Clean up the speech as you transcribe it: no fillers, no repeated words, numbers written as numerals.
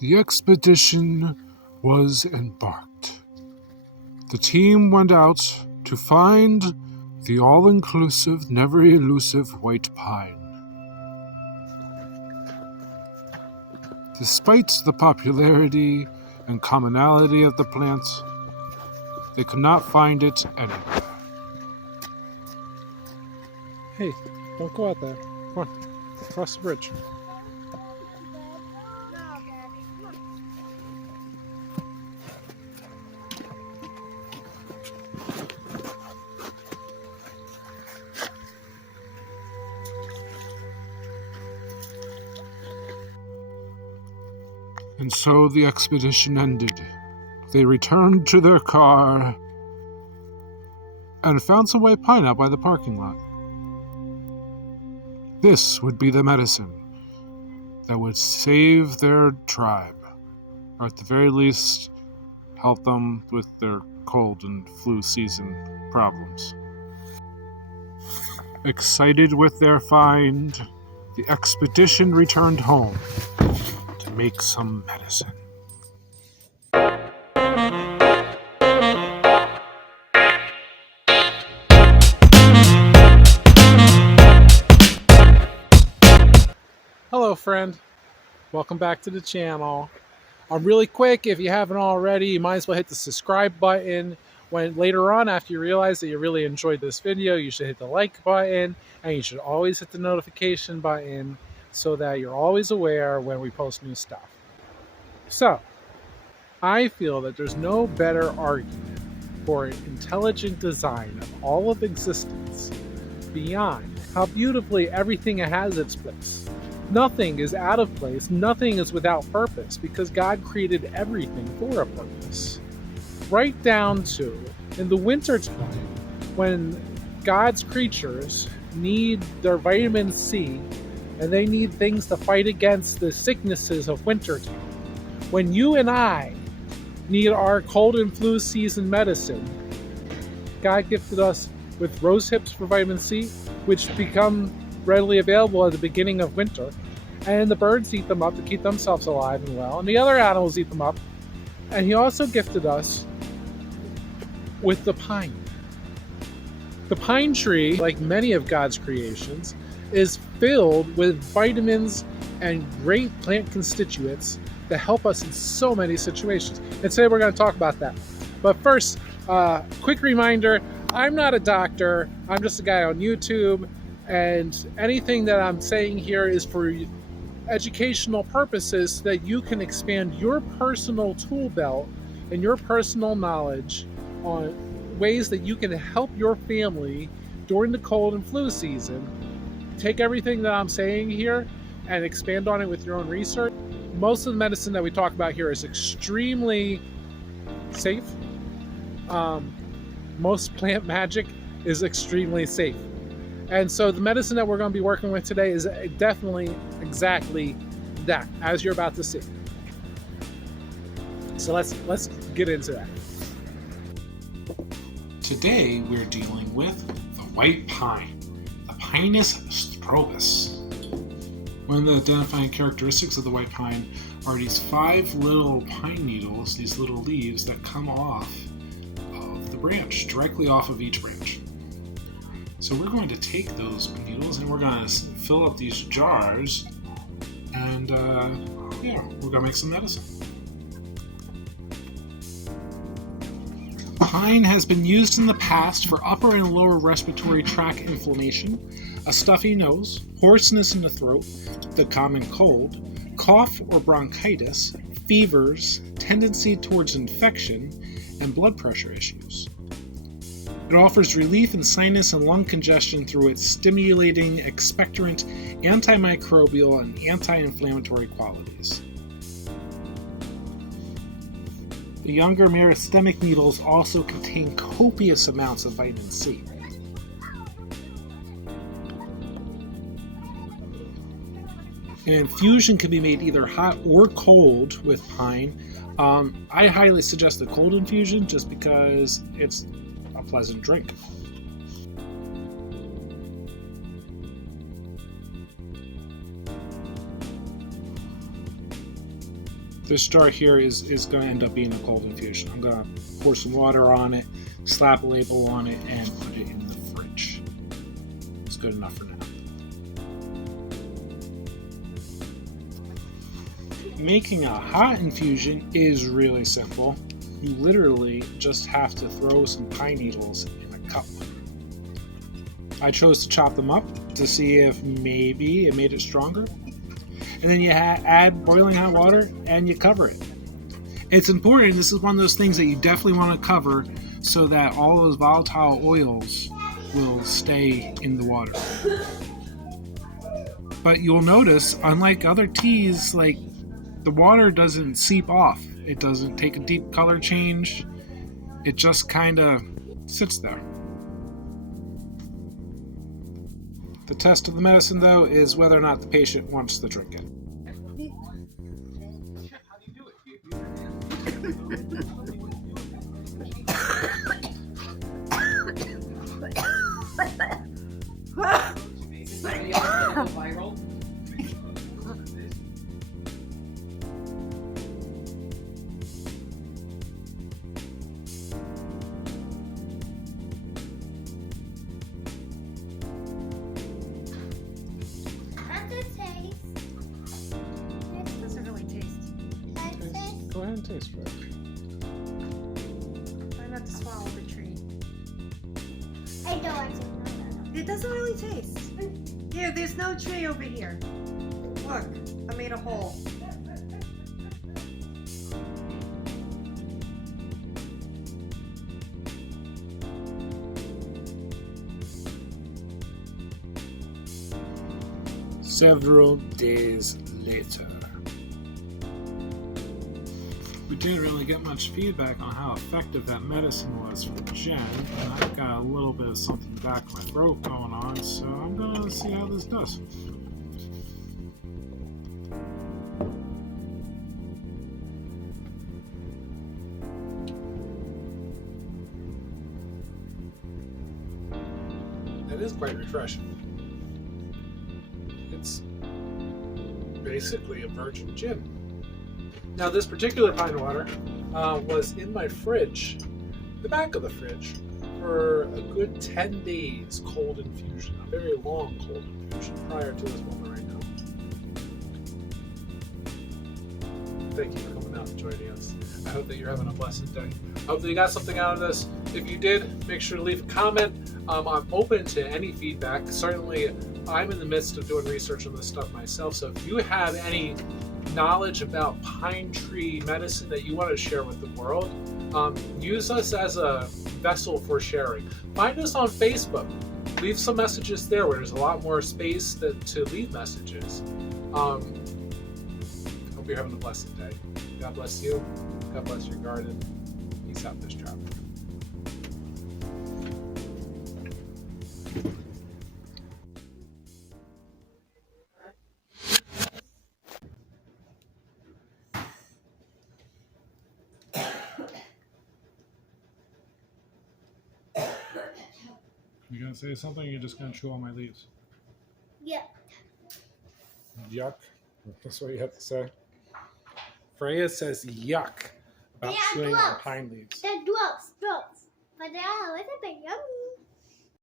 The expedition was embarked. The team went out to find the all-inclusive, never-elusive white pine. Despite the popularity and commonality of the plant, they could not find it anywhere. Hey, don't go out there. Come on, cross the bridge. And so the expedition ended. They returned to their car and found some white pine out by the parking lot. This would be the medicine that would save their tribe, or at the very least, help them with their cold and flu season problems. Excited with their find, the expedition returned home to make some medicine. Hello, friend. Welcome back to the channel. Really quick, if you haven't already, you might as well hit the subscribe button. When later on, after you realize that you really enjoyed this video, you should hit the like button, and you should always hit the notification button so that you're always aware when we post new stuff. So, I feel that there's no better argument for an intelligent design of all of existence beyond how beautifully everything has its place. Nothing is out of place, nothing is without purpose, because God created everything for a purpose. Right down to, in the wintertime, when God's creatures need their vitamin C, and they need things to fight against the sicknesses of wintertime. When you and I need our cold and flu season medicine, God gifted us with rose hips for vitamin C, which become readily available at the beginning of winter, and the birds eat them up to keep themselves alive and well, and the other animals eat them up. And he also gifted us with the pine. The pine tree, like many of God's creations, is filled with vitamins and great plant constituents that help us in so many situations. And today we're going to talk about that. But first, quick reminder, I'm not a doctor, I'm just a guy on YouTube, and anything that I'm saying here is for educational purposes so that you can expand your personal tool belt and your personal knowledge on ways that you can help your family during the cold and flu season. Take everything that I'm saying here and expand on it with your own research. Most of the medicine that we talk about here is extremely safe. Most plant magic is extremely safe. And so the medicine that we're going to be working with today is definitely exactly that, as you're about to see. So let's get into that. Today we're dealing with the white pine, the Pinus strobus. One of the identifying characteristics of the white pine are these 5 little pine needles, these little leaves that come off of the branch, directly off of each branch. So we're going to take those needles and we're going to fill up these jars and we're going to make some medicine. Pine has been used in the past for upper and lower respiratory tract inflammation, a stuffy nose, hoarseness in the throat, the common cold, cough or bronchitis, fevers, tendency towards infection, and blood pressure issues. It offers relief in sinus and lung congestion through its stimulating, expectorant, antimicrobial, and anti-inflammatory qualities. The younger meristemic needles also contain copious amounts of vitamin C. An infusion can be made either hot or cold with pine. I highly suggest the cold infusion just because it's a pleasant drink. This jar here is going to end up being a cold infusion. I'm going to pour some water on it, slap a label on it, and put it in the fridge. It's good enough for now. Making a hot infusion is really simple. You literally just have to throw some pine needles in a cup. I chose to chop them up to see if maybe it made it stronger. And then you add boiling hot water and you cover it. It's important. This is one of those things that you definitely want to cover so that all those volatile oils will stay in the water. But you'll notice, unlike other teas, like the water doesn't seep off. It doesn't take a deep color change. It just kind of sits there. The test of the medicine, though, is whether or not the patient wants to drink it. Go ahead and taste for it. Try not to swallow the tree. I don't want to. It doesn't really taste. Here, there's no tree over here. Look, I made a hole. Several days later. We didn't really get much feedback on how effective that medicine was for Jen, and I've got a little bit of something back in my throat going on, so I'm gonna see how this does. That is quite refreshing. It's basically a virgin gin. Now, this particular pine water was in my fridge, the back of the fridge, for a good 10 days cold infusion, a very long cold infusion prior to this moment right now. Thank you for coming out and joining us. I hope that you're having a blessed day. I hope that you got something out of this. If you did, make sure to leave a comment. I'm open to any feedback. Certainly, I'm in the midst of doing research on this stuff myself, so if you have any knowledge about pine tree medicine that you want to share with the world, use us as a vessel for sharing. Find us on Facebook. Leave some messages there where there's a lot more space to leave messages. Hope you're having a blessed day. God bless you. God bless your garden. Peace out, Fish Trap. You gonna say something, or you're just gonna chew on my leaves? Yeah. Yuck. That's what you have to say. Freya says yuck about They are chewing on gross. pine leaves. They're gross. But they are a little bit yummy.